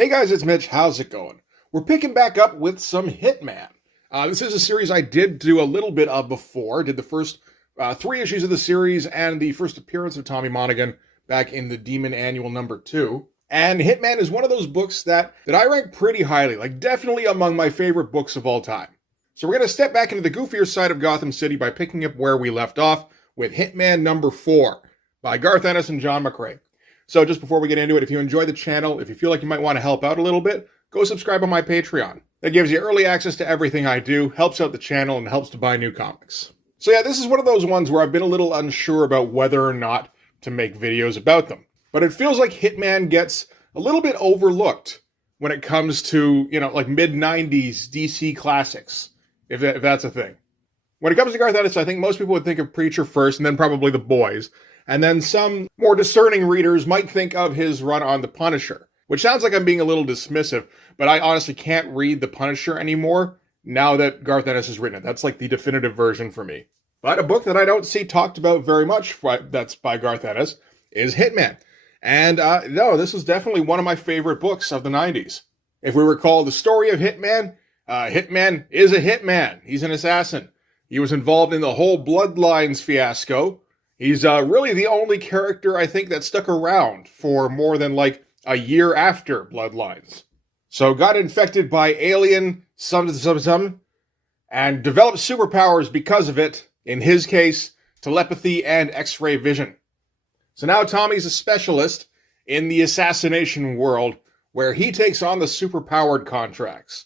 Hey guys, it's Mitch. How's it going? We're picking back up with some Hitman. This is a series I did do a little bit of before. Did the first 3 issues of the series and the first appearance of Tommy Monaghan back in the Demon Annual #2. And Hitman is one of those books that I rank pretty highly, like definitely among my favorite books of all time. So we're going to step back into the goofier side of Gotham City by picking up where we left off with Hitman #4 by Garth Ennis and John McCrae. So just before we get into it, if you enjoy the channel, if you feel like you might want to help out a little bit, go subscribe on my Patreon. That gives you early access to everything I do, helps out the channel, and helps to buy new comics. So yeah, this is one of those ones where I've been a little unsure about whether or not to make videos about them. But it feels like Hitman gets a little bit overlooked when it comes to, like mid-90s DC classics, if that's a thing. When it comes to Garth Ennis, I think most people would think of Preacher first, and then probably The Boys. And then some more discerning readers might think of his run on The Punisher, which sounds like I'm being a little dismissive, but I honestly can't read The Punisher anymore now that Garth Ennis has written it. That's like the definitive version for me. But a book that I don't see talked about very much that's by Garth Ennis is Hitman. And no, this is definitely one of my favorite books of the 90s. If we recall the story of Hitman, Hitman is a hitman. He's an assassin. He was involved in the whole Bloodlines fiasco. He's really the only character, I think, that stuck around for more than like a year after Bloodlines. So got infected by alien some, and developed superpowers because of it. In his case, telepathy and X-ray vision. So now Tommy's a specialist in the assassination world, where he takes on the superpowered contracts.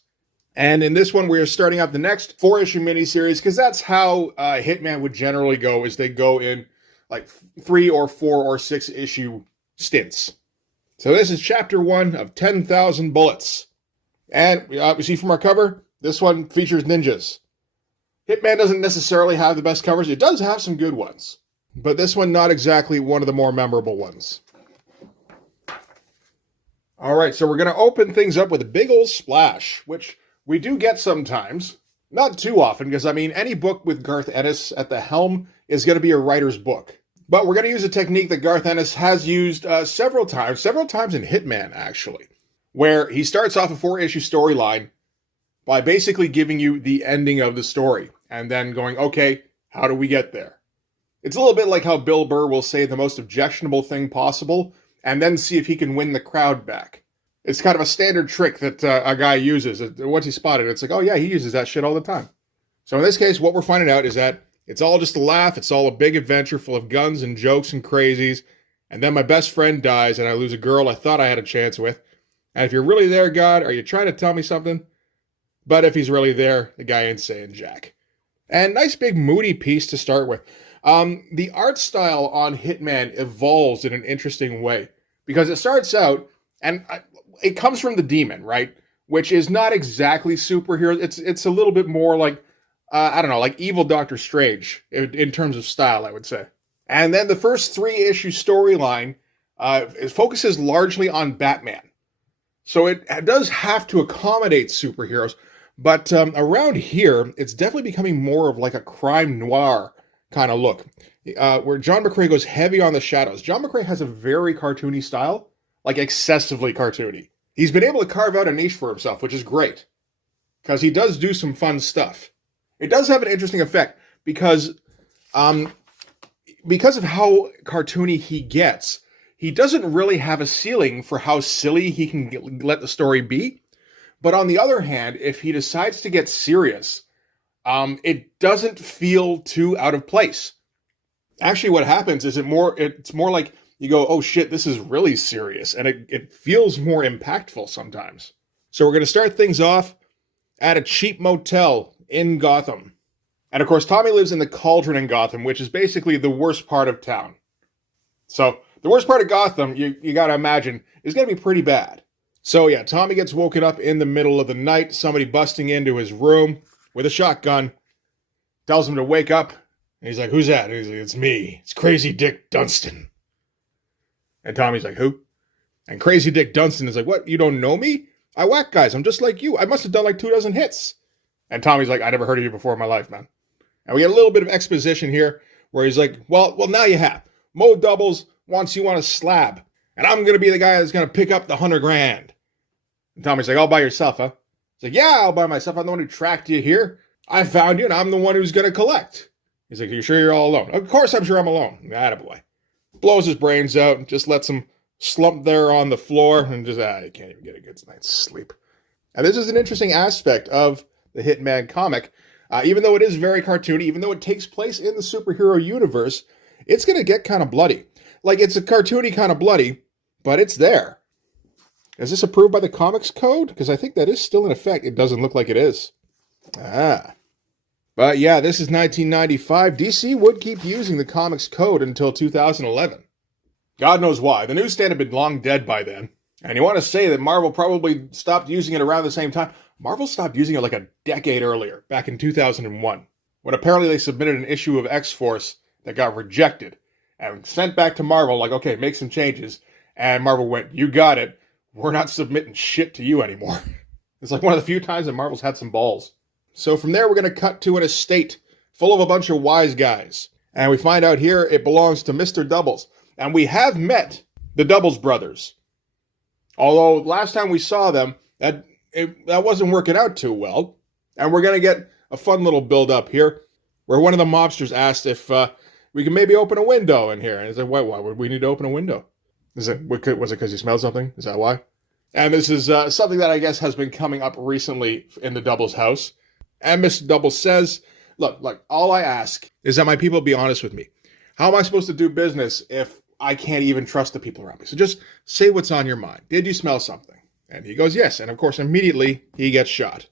And in this one, we are starting out the next 4-issue miniseries, because that's how Hitman would generally go, is they go in like 3 or 4 or 6 issue stints. So this is chapter 1 of 10,000 Bullets. And we see from our cover, this one features ninjas. Hitman doesn't necessarily have the best covers. It does have some good ones. But this one, not exactly one of the more memorable ones. All right, so we're going to open things up with a big old splash, which we do get sometimes. Not too often, because, any book with Garth Ennis at the helm is going to be a writer's book. But we're going to use a technique that Garth Ennis has used several times in Hitman, actually, where he starts off a 4-issue storyline by basically giving you the ending of the story, and then going, okay, how do we get there? It's a little bit like how Bill Burr will say the most objectionable thing possible, and then see if he can win the crowd back. It's kind of a standard trick that a guy uses. Once he spotted it, it's like, oh yeah, he uses that shit all the time. So in this case, what we're finding out is that it's all just a laugh. It's all a big adventure full of guns and jokes and crazies. And then my best friend dies and I lose a girl I thought I had a chance with. And if you're really there, God, are you trying to tell me something? But if he's really there, the guy ain't saying jack. And nice big moody piece to start with. The art style on Hitman evolves in an interesting way. Because it starts out, and it comes from the Demon, right? Which is not exactly superhero. It's a little bit more like, like evil Doctor Strange in terms of style, I would say. And then the first 3-issue storyline it focuses largely on Batman. So it does have to accommodate superheroes. But around here, it's definitely becoming more of like a crime noir kind of look. Where John McCrae goes heavy on the shadows. John McCrae has a very cartoony style. Like excessively cartoony. He's been able to carve out a niche for himself, which is great. Because he does do some fun stuff. It does have an interesting effect because of how cartoony he gets, he doesn't really have a ceiling for how silly he can let the story be. But on the other hand, if he decides to get serious, it doesn't feel too out of place. Actually, what happens is it's more like you go, oh shit, this is really serious. And it feels more impactful sometimes. So we're going to start things off at a cheap motel in Gotham. And of course, Tommy lives in the Cauldron in Gotham, which is basically the worst part of town. So the worst part of Gotham, you got to imagine, is going to be pretty bad. So yeah, Tommy gets woken up in the middle of the night, somebody busting into his room with a shotgun, tells him to wake up. And he's like, who's that? And he's like, it's me. It's Crazy Dick Dunstan. And Tommy's like, who? And Crazy Dick Dunstan is like, what? You don't know me? I whack guys. I'm just like you. I must have done like 24 hits. And Tommy's like, I never heard of you before in my life, man. And we get a little bit of exposition here where he's like, well, now you have. Mo Doubles wants you on a slab. And I'm going to be the guy that's going to pick up the $100,000. And Tommy's like, all by yourself, huh? He's like, yeah, all by myself. I'm the one who tracked you here. I found you, and I'm the one who's going to collect. He's like, are you sure you're all alone? Of course I'm sure I'm alone. Attaboy. Blows his brains out and just lets him slump there on the floor and just, he can't even get a good night's sleep. And this is an interesting aspect of the Hitman comic. Even though it is very cartoony, even though it takes place in the superhero universe, it's going to get kind of bloody. Like, it's a cartoony kind of bloody, but it's there. Is this approved by the Comics Code? Because I think that is still in effect. It doesn't look like it is. But yeah, this is 1995. DC would keep using the Comics Code until 2011. God knows why. The newsstand had been long dead by then. And you want to say that Marvel probably stopped using it around the same time. Marvel stopped using it like a decade earlier, back in 2001, when apparently they submitted an issue of X-Force that got rejected and sent back to Marvel like, okay, make some changes. And Marvel went, you got it. We're not submitting shit to you anymore. It's like one of the few times that Marvel's had some balls. So from there, we're going to cut to an estate full of a bunch of wise guys. And we find out here it belongs to Mr. Doubles. And we have met the Doubles brothers. Although last time we saw them, that wasn't working out too well. And we're going to get a fun little build-up here where one of the mobsters asked if we can maybe open a window in here. And he said, why would we need to open a window? Was it because you smelled something? Is that why? And this is something that I guess has been coming up recently in the Doubles house. And Mr. Doubles says, look, all I ask is that my people be honest with me. How am I supposed to do business if I can't even trust the people around me? So just say what's on your mind. Did you smell something? And he goes, yes. And of course, immediately he gets shot.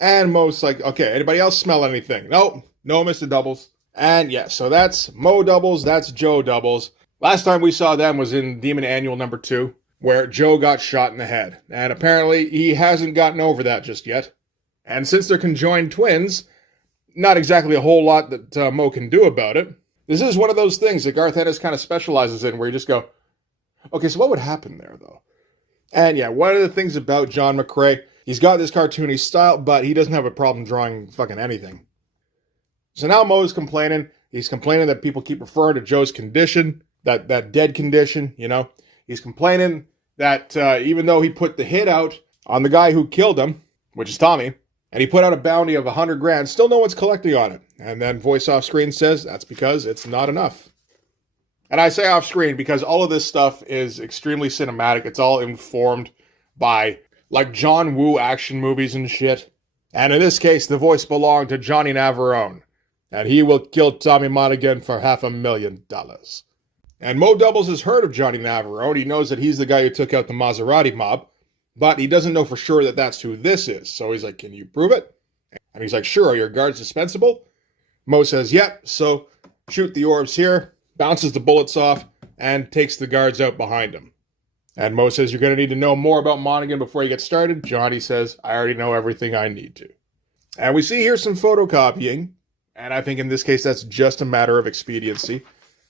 And Mo's like, okay, anybody else smell anything? No, Mr. Doubles. And yeah, so that's Mo Doubles, that's Joe Doubles. Last time we saw them was in Demon Annual number 2, where Joe got shot in the head. And apparently he hasn't gotten over that just yet. And since they're conjoined twins, not exactly a whole lot that Mo can do about it. This is one of those things that Garth Ennis kind of specializes in, where you just go, okay, so what would happen there, though? And yeah, one of the things about John McCrea, he's got this cartoony style, but he doesn't have a problem drawing fucking anything. So now Mo's complaining. He's complaining that people keep referring to Joe's condition, that dead condition, you know. He's complaining that even though he put the hit out on the guy who killed him, which is Tommy, and he put out a bounty of $100,000, still no one's collecting on it. And then voice off screen says that's because it's not enough. And I say off screen because all of this stuff is extremely cinematic. It's all informed by like John Woo action movies and shit. And in this case, the voice belonged to Johnny Navarone. And he will kill Tommy Monaghan for $500,000. And Mo Doubles has heard of Johnny Navarone. He knows that he's the guy who took out the Maserati mob. But he doesn't know for sure that that's who this is. So he's like, can you prove it? And he's like, sure, are your guards dispensable? Mo says, yep, so shoot the orbs here, bounces the bullets off, and takes the guards out behind him. And Mo says, you're going to need to know more about Monaghan before you get started. Johnny says, I already know everything I need to. And we see here some photocopying, and I think in this case that's just a matter of expediency.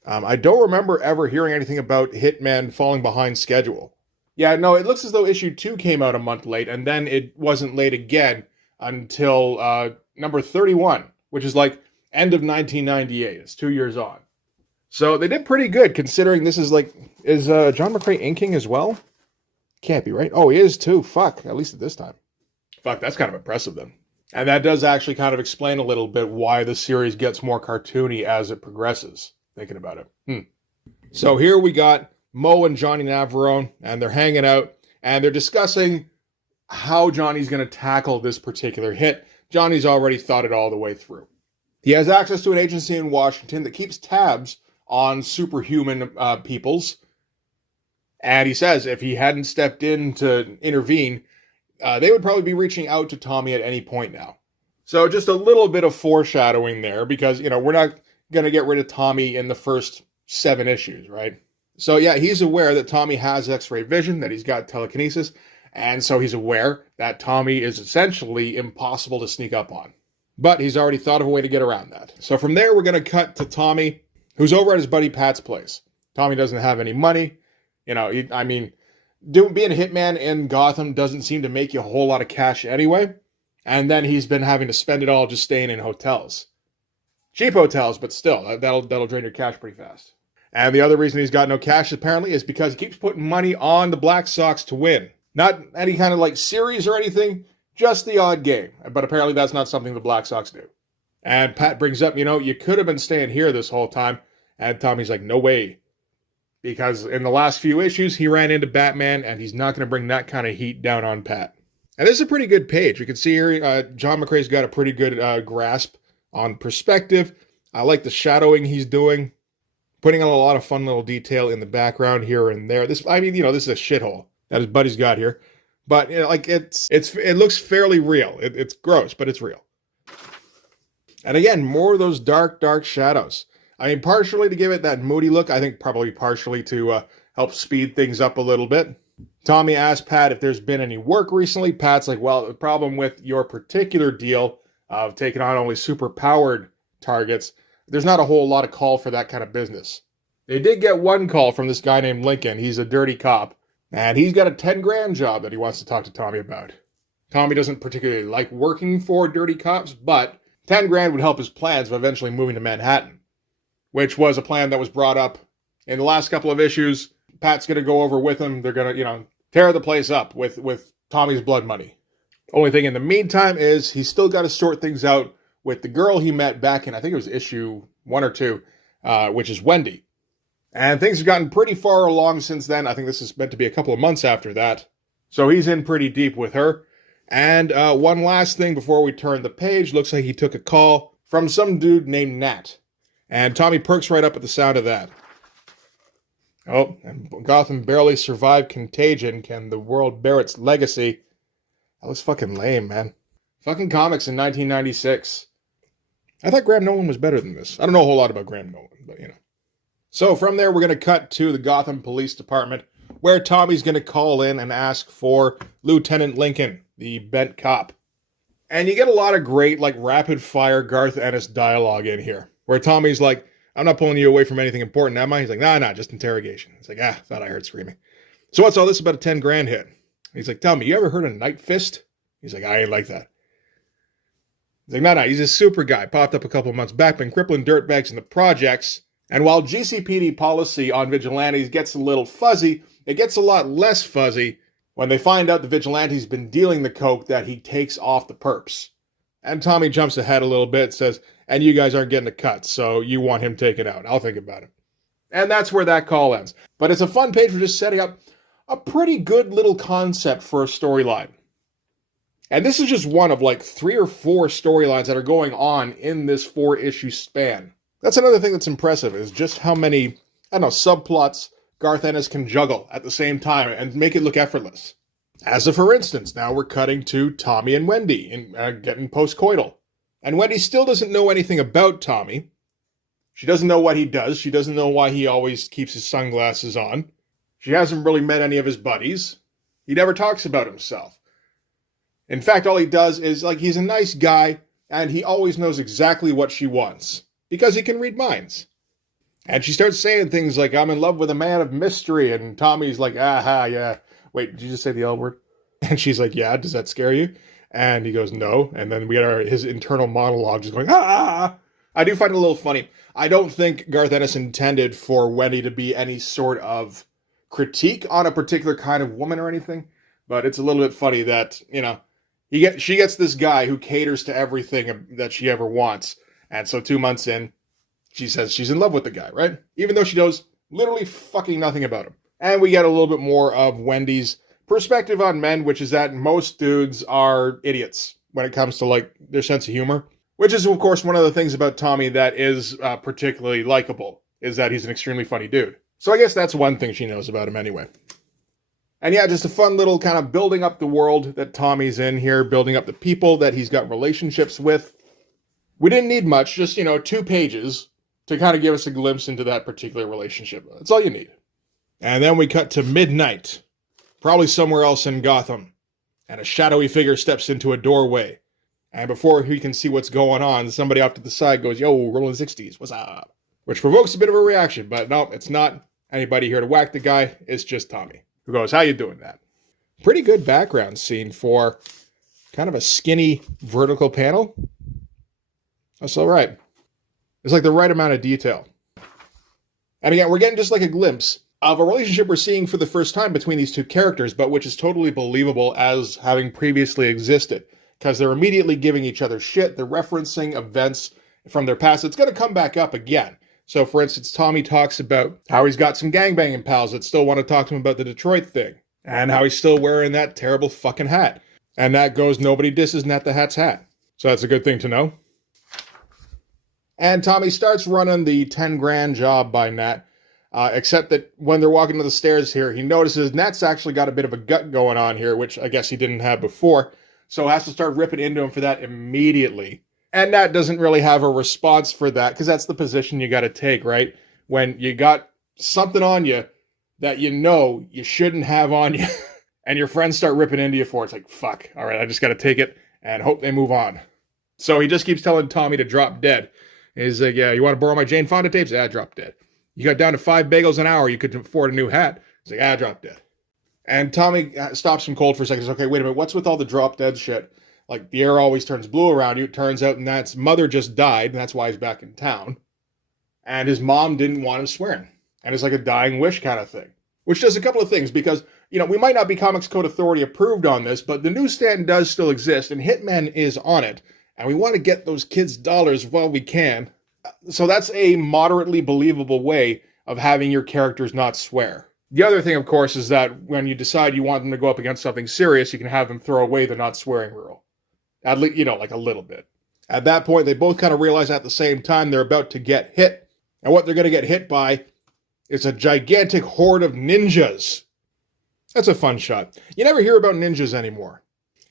I don't remember ever hearing anything about Hitman falling behind schedule. Yeah, no, it looks as though issue 2 came out a month late, and then it wasn't late again until number 31, which is like end of 1998. It's 2 years on. So they did pretty good, considering this is like, is John McCrea inking as well? Can't be, right? Oh, he is too. Fuck, at least at this time. Fuck, that's kind of impressive then. And that does actually kind of explain a little bit why the series gets more cartoony as it progresses, thinking about it. So here we got Mo and Johnny Navarone, and they're hanging out, and they're discussing how Johnny's going to tackle this particular hit. Johnny's already thought it all the way through. He has access to an agency in Washington that keeps tabs on superhuman peoples, and he says if he hadn't stepped in to intervene, they would probably be reaching out to Tommy at any point now. So just a little bit of foreshadowing there, because, you know, we're not going to get rid of Tommy in the first 7 issues, right? So yeah, he's aware that Tommy has X-ray vision, that he's got telekinesis, and so he's aware that Tommy is essentially impossible to sneak up on. But he's already thought of a way to get around that. So from there, we're going to cut to Tommy, who's over at his buddy Pat's place. Tommy doesn't have any money. You know, being a hitman in Gotham doesn't seem to make you a whole lot of cash anyway. And then he's been having to spend it all just staying in hotels. Cheap hotels, but still, that'll drain your cash pretty fast. And the other reason he's got no cash, apparently, is because he keeps putting money on the Black Sox to win. Not any kind of like series or anything, just the odd game. But apparently that's not something the Black Sox do. And Pat brings up, you could have been staying here this whole time. And Tommy's like, no way. Because in the last few issues, he ran into Batman, and he's not going to bring that kind of heat down on Pat. And this is a pretty good page. We can see here, John McCrae's got a pretty good grasp on perspective. I like the shadowing he's doing, putting on a lot of fun little detail in the background here and there. This is a shithole that his buddy's got here. But, it looks fairly real. It's gross, but it's real. And again, more of those dark, dark shadows. I mean, partially to give it that moody look. I think probably partially to help speed things up a little bit. Tommy asked Pat if there's been any work recently. Pat's like, well, the problem with your particular deal of taking on only super-powered targets, there's not a whole lot of call for that kind of business. They did get one call from this guy named Lincoln. He's a dirty cop. And he's got a 10-grand job that he wants to talk to Tommy about. Tommy doesn't particularly like working for dirty cops, but 10 grand would help his plans of eventually moving to Manhattan, which was a plan that was brought up in the last couple of issues. Pat's going to go over with him. They're going to, tear the place up with Tommy's blood money. Only thing in the meantime is he's still got to sort things out with the girl he met back in, I think it was issue 1 or 2, which is Wendy. And things have gotten pretty far along since then. I think this is meant to be a couple of months after that. So he's in pretty deep with her. And one last thing before we turn the page. Looks like he took a call from some dude named Nat. And Tommy perks right up at the sound of that. Oh, and Gotham barely survived contagion. Can the world bear its legacy? That was fucking lame, man. Fucking comics in 1996. I thought Graham Nolan was better than this. I don't know a whole lot about Graham Nolan, but So from there, we're going to cut to the Gotham Police Department, where Tommy's going to call in and ask for Lieutenant Lincoln, the bent cop. And you get a lot of great, rapid-fire Garth Ennis dialogue in here, where Tommy's like, I'm not pulling you away from anything important, am I? He's like, nah, just interrogation. He's like, thought I heard screaming. So what's all this about a 10 grand hit? He's like, tell me, you ever heard of Night Fist? He's like, I ain't like that. He's like, no, he's a super guy. Popped up a couple months back, been crippling dirtbags in the projects. And while GCPD policy on vigilantes gets a little fuzzy, it gets a lot less fuzzy when they find out the vigilante's been dealing the coke that he takes off the perps. And Tommy jumps ahead a little bit, says, and you guys aren't getting a cut, so you want him taken out. I'll think about it. And that's where that call ends. But it's a fun page for just setting up a pretty good little concept for a storyline. And this is just one of 3 or 4 storylines that are going on in this 4-issue span. That's another thing that's impressive, is just how many, subplots Garth Ennis can juggle at the same time and make it look effortless. As a for instance, now we're cutting to Tommy and Wendy and getting post-coital. And Wendy still doesn't know anything about Tommy. She doesn't know what he does. She doesn't know why he always keeps his sunglasses on. She hasn't really met any of his buddies. He never talks about himself. In fact, all he does is, he's a nice guy, and he always knows exactly what she wants, because he can read minds. And she starts saying things like, I'm in love with a man of mystery, and Tommy's like, aha, yeah. Wait, did you just say the L word? And she's like, yeah, does that scare you? And he goes, no. And then we get his internal monologue just going, ah! I do find it a little funny. I don't think Garth Ennis intended for Wendy to be any sort of critique on a particular kind of woman or anything, but it's a little bit funny that, she gets this guy who caters to everything that she ever wants. And so 2 months in, she says she's in love with the guy, right? Even though she knows literally fucking nothing about him. And we get a little bit more of Wendy's perspective on men, which is that most dudes are idiots when it comes to, their sense of humor. Which is, of course, one of the things about Tommy that is particularly likable, is that he's an extremely funny dude. So I guess that's one thing she knows about him anyway. And yeah, just a fun little kind of building up the world that Tommy's in here, building up the people that he's got relationships with. We didn't need much, just, 2 pages to kind of give us a glimpse into that particular relationship. That's all you need. And then we cut to midnight, probably somewhere else in Gotham, and a shadowy figure steps into a doorway. And before he can see what's going on, somebody off to the side goes, yo, rolling 60s, what's up? Which provokes a bit of a reaction, but no, it's not anybody here to whack the guy, it's just Tommy, who goes, how you doing that? Pretty good background scene for kind of a skinny vertical panel. That's all right. It's the right amount of detail. And again, we're getting just a glimpse of a relationship we're seeing for the first time between these two characters, but which is totally believable as having previously existed. Because they're immediately giving each other shit, they're referencing events from their past. It's going to come back up again. So, for instance, Tommy talks about how he's got some gangbanging pals that still want to talk to him about the Detroit thing, and how he's still wearing that terrible fucking hat. And Nat goes, nobody disses Nat the Hat's hat. So that's a good thing to know. And Tommy starts running the 10 grand job by Nat, except that when they're walking to the stairs here, he notices Nat's actually got a bit of a gut going on here, which I guess he didn't have before, so has to start ripping into him for that immediately. And Nat doesn't really have a response for that, because that's the position you got to take, right? When you got something on you that you know you shouldn't have on you, and your friends start ripping into you for it, it's like, fuck, all right, I just got to take it and hope they move on. So he just keeps telling Tommy to drop dead. He's like, yeah, you want to borrow my Jane Fonda tapes? Yeah, drop dead. You got down to 5 bagels an hour, you could afford a new hat. He's like, drop dead. And Tommy stops him cold for a second. He's like, okay, wait a minute, what's with all the drop dead shit? Like, the air always turns blue around you. It turns out Nat's mother just died, and that's why he's back in town. And his mom didn't want him swearing. And it's like a dying wish kind of thing. Which does a couple of things, because, we might not be Comics Code Authority approved on this, but the newsstand does still exist, and Hitman is on it. And we want to get those kids dollars while we can. So that's a moderately believable way of having your characters not swear. The other thing, of course, is that when you decide you want them to go up against something serious, you can have them throw away the not swearing rule. At least, like a little bit. At that point, they both kind of realize at the same time they're about to get hit. And what they're going to get hit by is a gigantic horde of ninjas. That's a fun shot. You never hear about ninjas anymore.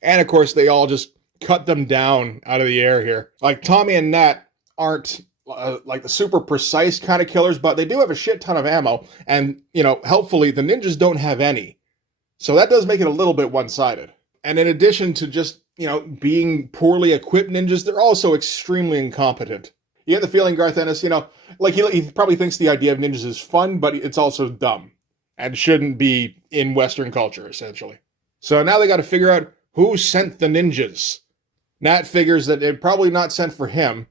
And of course, they all just cut them down out of the air here. Like, Tommy and Nat aren't like the super precise kind of killers, but they do have a shit ton of ammo. And, helpfully, the ninjas don't have any. So that does make it a little bit one-sided. And in addition to just, being poorly equipped ninjas, they're also extremely incompetent. You get the feeling Garth Ennis, like he probably thinks the idea of ninjas is fun, but it's also dumb. And shouldn't be in Western culture, essentially. So now they got to figure out who sent the ninjas. Nat figures that they're probably not sent for him,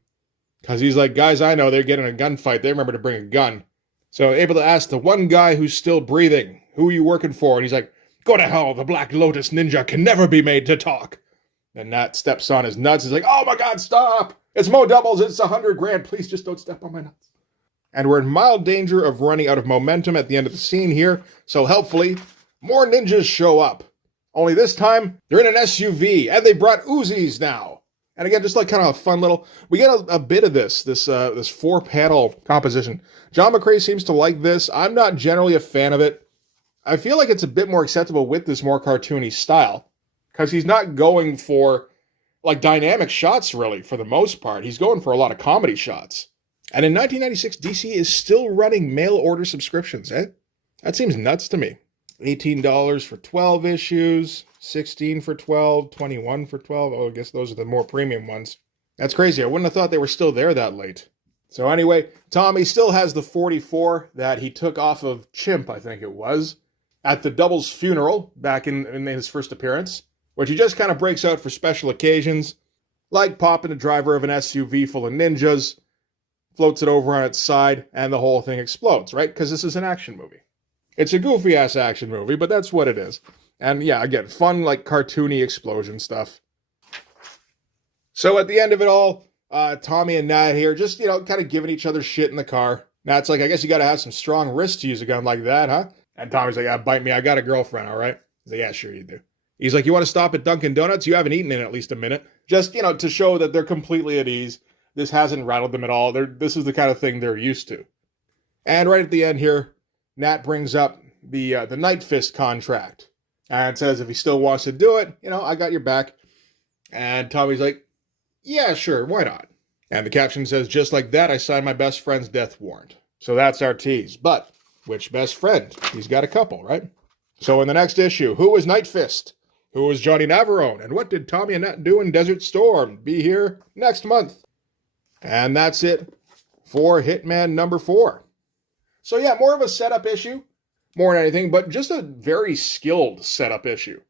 because he's like, guys, I know, they're getting a gunfight. They remember to bring a gun. So able to ask the one guy who's still breathing, who are you working for? And he's like, go to hell, the Black Lotus Ninja can never be made to talk. And Nat steps on his nuts. He's like, oh my God, stop. It's Mo Doubles. It's 100 grand. Please just don't step on my nuts. And we're in mild danger of running out of momentum at the end of the scene here. So helpfully, more ninjas show up. Only this time, they're in an SUV, and they brought Uzis now. And again, just like kind of a fun little, we get a bit of this 4-panel composition. John McCrae seems to like this. I'm not generally a fan of it. I feel like it's a bit more acceptable with this more cartoony style, because he's not going for like dynamic shots really for the most part. He's going for a lot of comedy shots. And in 1996, DC is still running mail order subscriptions. That seems nuts to me. $18 for 12 issues, $16 for 12, $21 for 12. Oh, I guess those are the more premium ones. That's crazy. I wouldn't have thought they were still there that late. So anyway, Tommy still has the 44 that he took off of Chimp, I think it was, at the Double's funeral back in his first appearance, which he just kind of breaks out for special occasions, like popping the driver of an SUV full of ninjas, floats it over on its side, and the whole thing explodes, right? Because this is an action movie. It's a goofy-ass action movie, but that's what it is. And yeah, again, fun, like, cartoony explosion stuff. So at the end of it all, Tommy and Nat here just, kind of giving each other shit in the car. Nat's like, I guess you got to have some strong wrists to use a gun like that, huh? And Tommy's like, yeah, bite me, I got a girlfriend, all right? He's like, yeah, sure you do. He's like, you want to stop at Dunkin' Donuts? You haven't eaten in at least a minute. Just, to show that they're completely at ease. This hasn't rattled them at all. This is the kind of thing they're used to. And right at the end here, Nat brings up the Night Fist contract. And says if he still wants to do it, I got your back. And Tommy's like, yeah, sure, why not? And the caption says, just like that, I signed my best friend's death warrant. So that's our tease. But which best friend? He's got a couple, right? So in the next issue, who was Night Fist? Who was Johnny Navarone? And what did Tommy and Nat do in Desert Storm? Be here next month. And that's it for Hitman number 4. So yeah, more of a setup issue, more than anything, but just a very skilled setup issue.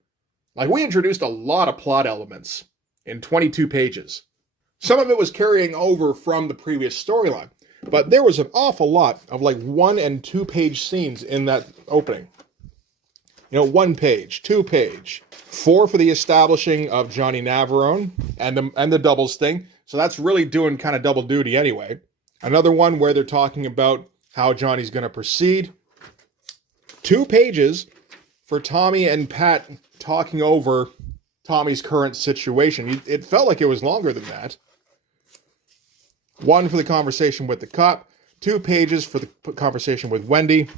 Like, we introduced a lot of plot elements in 22 pages. Some of it was carrying over from the previous storyline. But there was an awful lot of like 1 and 2 page scenes in that opening. 1 page, 2 page, 4 for the establishing of Johnny Navarone and the doubles thing. So that's really doing kind of double duty anyway. Another one where they're talking about how Johnny's going to proceed. 2 pages for Tommy and Pat talking over Tommy's current situation. It felt like it was longer than that. 1 for the conversation with the cop. 2 pages for the conversation with Wendy.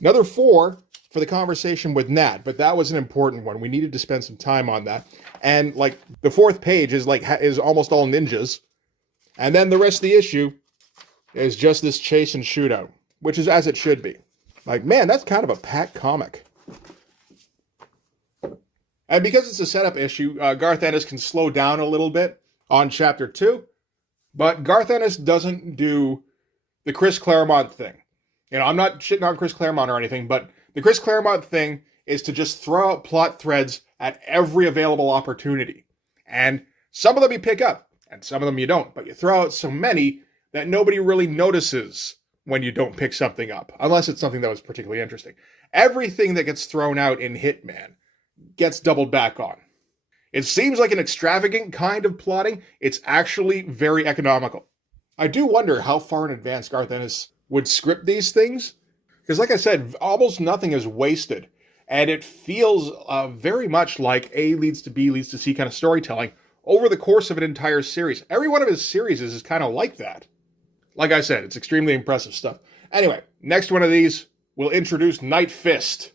Another 4 for the conversation with Nat, but that was an important one. We needed to spend some time on that. And like the 4th page is almost all ninjas. And then the rest of the issue is just this chase and shootout, which is as it should be. Like, man, that's kind of a packed comic. And because it's a setup issue, Garth Ennis can slow down a little bit on chapter 2, but Garth Ennis doesn't do the Chris Claremont thing. I'm not shitting on Chris Claremont or anything, but the Chris Claremont thing is to just throw out plot threads at every available opportunity. And some of them you pick up, and some of them you don't. But you throw out so many that nobody really notices when you don't pick something up, unless it's something that was particularly interesting. Everything that gets thrown out in Hitman gets doubled back on. It seems like an extravagant kind of plotting. It's actually very economical. I do wonder how far in advance Garth Ennis would script these things. Because like I said, almost nothing is wasted. And it feels very much like A leads to B leads to C kind of storytelling over the course of an entire series. Every one of his series is kind of like that. Like I said, it's extremely impressive stuff. Anyway, next one of these will introduce Night Fist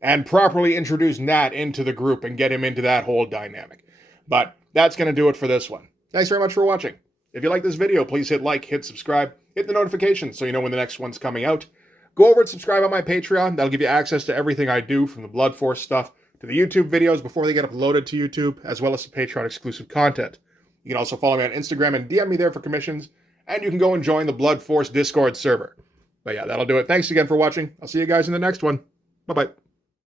and properly introduce Nat into the group and get him into that whole dynamic. But that's going to do it for this one. Thanks very much for watching. If you like this video, please hit like, hit subscribe, hit the notifications so you know when the next one's coming out. Go over and subscribe on my Patreon. That'll give you access to everything I do, from the Blood Force stuff to the YouTube videos before they get uploaded to YouTube, as well as some Patreon exclusive content. You can also follow me on Instagram and DM me there for commissions, and you can go and join the Blood Force Discord server. But yeah, that'll do it. Thanks again for watching. I'll see you guys in the next one. Bye-bye.